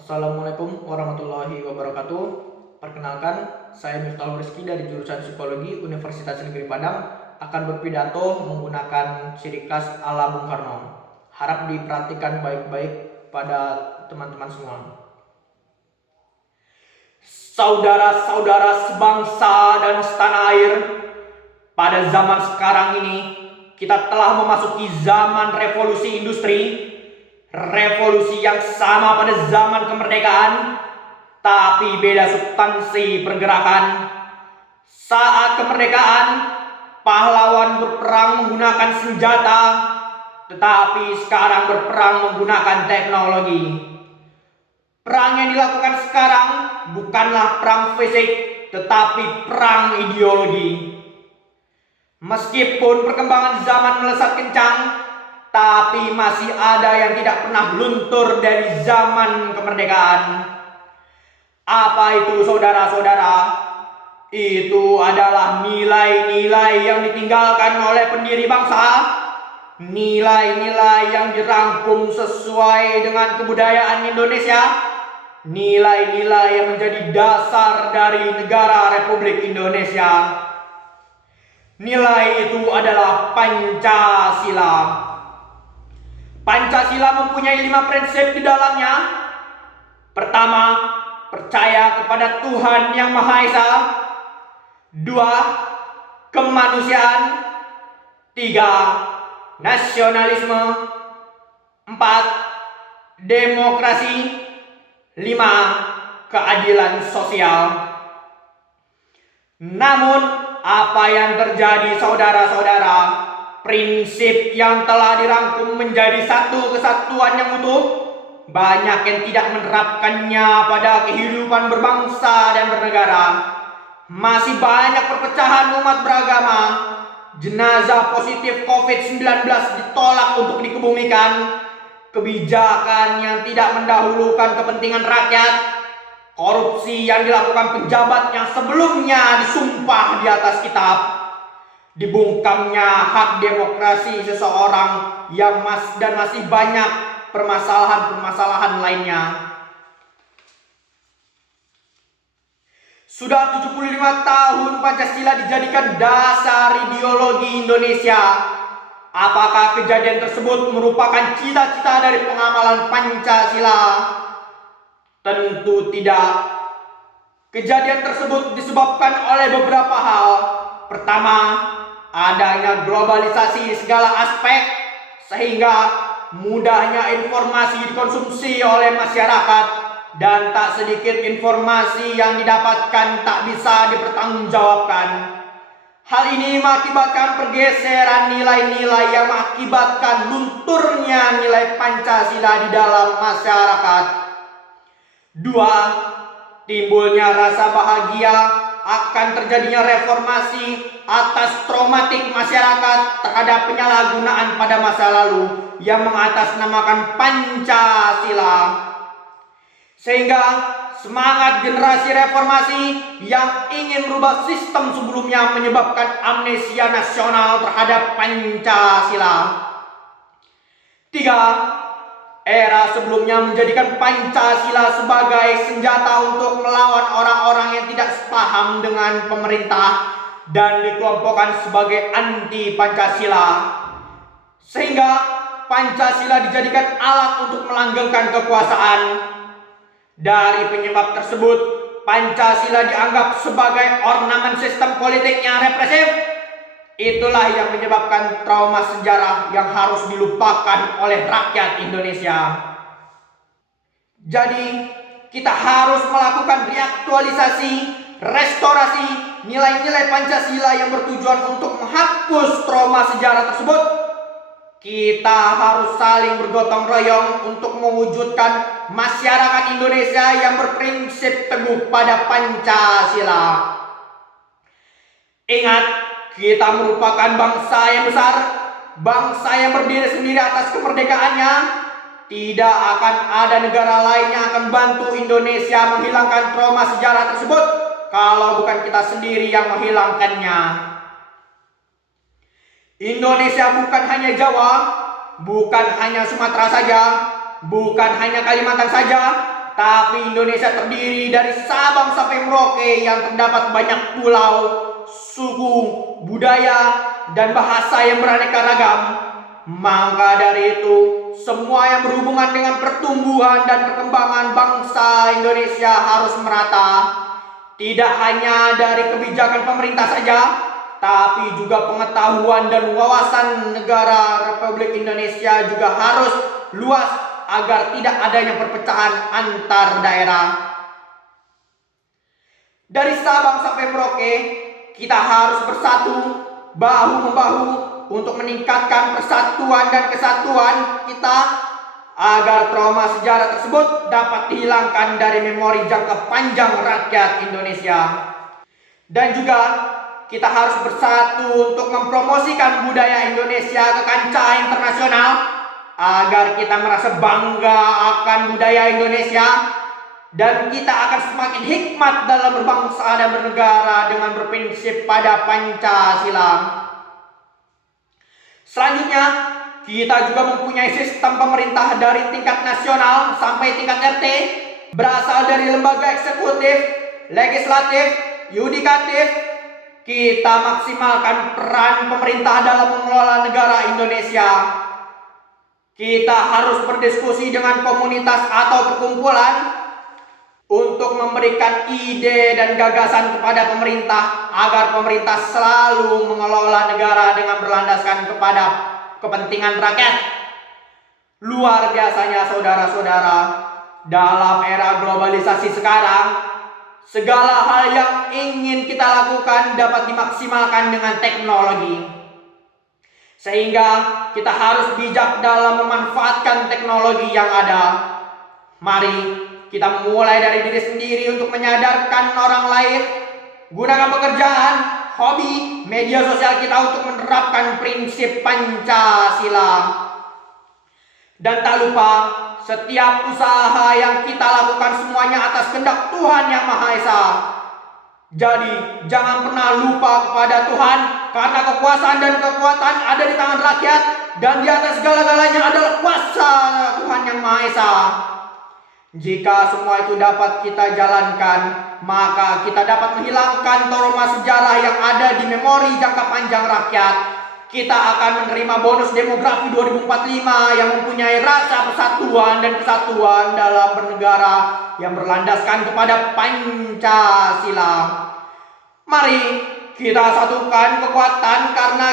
Assalamualaikum warahmatullahi wabarakatuh. Perkenalkan, saya Miftahul Rizky dari jurusan Psikologi Universitas Negeri Padang akan berpidato menggunakan ciri khas ala Bung Karno. Harap diperhatikan baik-baik pada teman-teman semua. Saudara-saudara sebangsa dan setanah air, pada zaman sekarang ini kita telah memasuki zaman revolusi industri. Revolusi yang sama pada zaman kemerdekaan, tapi beda substansi pergerakan. Saat kemerdekaan, pahlawan berperang menggunakan senjata, tetapi sekarang berperang menggunakan teknologi. Perang yang dilakukan sekarang bukanlah perang fisik, tetapi perang ideologi. Meskipun perkembangan zaman melesat kencang, tapi masih ada yang tidak pernah luntur dari zaman kemerdekaan. Apa itu, saudara-saudara? Itu adalah nilai-nilai yang ditinggalkan oleh pendiri bangsa, nilai-nilai yang dirangkum sesuai dengan kebudayaan Indonesia, nilai-nilai yang menjadi dasar dari negara Republik Indonesia. Nilai itu adalah Pancasila. Pancasila mempunyai 5 prinsip di dalamnya. Pertama, percaya kepada Tuhan Yang Maha Esa. 2, kemanusiaan. 3, nasionalisme. 4, demokrasi. 5, keadilan sosial. Namun, apa yang terjadi, saudara-saudara? Prinsip yang telah dirangkum menjadi satu kesatuan yang utuh, banyak yang tidak menerapkannya pada kehidupan berbangsa dan bernegara. Masih banyak perpecahan umat beragama. Jenazah positif COVID-19 ditolak untuk dikebumikan. Kebijakan yang tidak mendahulukan kepentingan rakyat. Korupsi yang dilakukan pejabat yang sebelumnya disumpah di atas kitab. Dibungkamnya hak demokrasi seseorang dan masih banyak permasalahan-permasalahan lainnya. Sudah 75 tahun Pancasila dijadikan dasar ideologi Indonesia. Apakah kejadian tersebut merupakan cita-cita dari pengamalan Pancasila? Tentu tidak. Kejadian tersebut disebabkan oleh beberapa hal. Pertama, adanya globalisasi di segala aspek, sehingga mudahnya informasi dikonsumsi oleh masyarakat dan tak sedikit informasi yang didapatkan tak bisa dipertanggungjawabkan. Hal ini mengakibatkan pergeseran nilai-nilai yang mengakibatkan lunturnya nilai Pancasila di dalam masyarakat. 2, timbulnya rasa bahagia akan terjadinya reformasi atas traumatik masyarakat terhadap penyalahgunaan pada masa lalu yang mengatasnamakan Pancasila. Sehingga semangat generasi reformasi yang ingin merubah sistem sebelumnya menyebabkan amnesia nasional terhadap Pancasila. 3, era sebelumnya menjadikan Pancasila sebagai senjata untuk melawan orang-orang yang tidak sepaham dengan pemerintah dan dikelompokkan sebagai anti Pancasila. Sehingga Pancasila dijadikan alat untuk melanggengkan kekuasaan. Dari penyebab tersebut, Pancasila dianggap sebagai ornamen sistem politik yang represif. Itulah yang menyebabkan trauma sejarah yang harus dilupakan oleh rakyat Indonesia. Jadi, kita harus melakukan reaktualisasi, restorasi nilai-nilai Pancasila yang bertujuan untuk menghapus trauma sejarah tersebut. Kita harus saling bergotong royong untuk mewujudkan masyarakat Indonesia yang berprinsip teguh pada Pancasila. Ingat, kita merupakan bangsa yang besar, bangsa yang berdiri sendiri atas kemerdekaannya. Tidak akan ada negara lain yang akan bantu Indonesia menghilangkan trauma sejarah tersebut kalau bukan kita sendiri yang menghilangkannya. Indonesia bukan hanya Jawa, bukan hanya Sumatera saja, bukan hanya Kalimantan saja, tapi Indonesia terdiri dari Sabang sampai Merauke yang terdapat banyak pulau, suku, budaya, dan bahasa yang beraneka ragam. Maka dari itu, semua yang berhubungan dengan pertumbuhan dan perkembangan bangsa Indonesia harus merata. Tidak hanya dari kebijakan pemerintah saja, tapi juga pengetahuan dan wawasan negara Republik Indonesia juga harus luas agar tidak adanya perpecahan antar daerah. Dari Sabang sampai Merauke, kita harus bersatu bahu-membahu untuk meningkatkan persatuan dan kesatuan kita agar trauma sejarah tersebut dapat dihilangkan dari memori jangka panjang rakyat Indonesia. Dan juga kita harus bersatu untuk mempromosikan budaya Indonesia ke kancah internasional agar kita merasa bangga akan budaya Indonesia dan kita akan semakin hikmat dalam berbangsa dan bernegara dengan berprinsip pada Pancasila. Selanjutnya, kita juga mempunyai sistem pemerintah dari tingkat nasional sampai tingkat RT, berasal dari lembaga eksekutif, legislatif, yudikatif. Kita maksimalkan peran pemerintah dalam mengelola negara Indonesia. Kita harus berdiskusi dengan komunitas atau perkumpulan untuk memberikan ide dan gagasan kepada pemerintah agar pemerintah selalu mengelola negara dengan berlandaskan kepada kepentingan rakyat. Luar biasanya saudara-saudara, dalam era globalisasi sekarang, segala hal yang ingin kita lakukan dapat dimaksimalkan dengan teknologi. Sehingga kita harus bijak dalam memanfaatkan teknologi yang ada. Mari kita mulai dari diri sendiri untuk menyadarkan orang lain. Gunakan pekerjaan, hobi, media sosial kita untuk menerapkan prinsip Pancasila. Dan tak lupa, setiap usaha yang kita lakukan semuanya atas kehendak Tuhan Yang Maha Esa. Jadi, jangan pernah lupa kepada Tuhan, karena kekuasaan dan kekuatan ada di tangan rakyat, dan di atas segala-galanya adalah kuasa Tuhan Yang Maha Esa. Jika semua itu dapat kita jalankan, maka kita dapat menghilangkan trauma sejarah yang ada di memori jangka panjang rakyat. Kita akan menerima bonus demografi 2045 yang mempunyai rasa persatuan dan kesatuan dalam bernegara yang berlandaskan kepada Pancasila. Mari kita satukan kekuatan, karena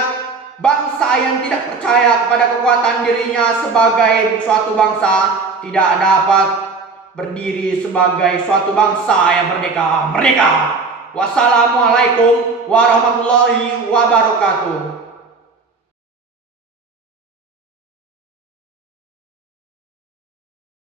bangsa yang tidak percaya kepada kekuatan dirinya sebagai suatu bangsa tidak dapat berdiri sebagai suatu bangsa yang merdeka. Wassalamualaikum warahmatullahi wabarakatuh.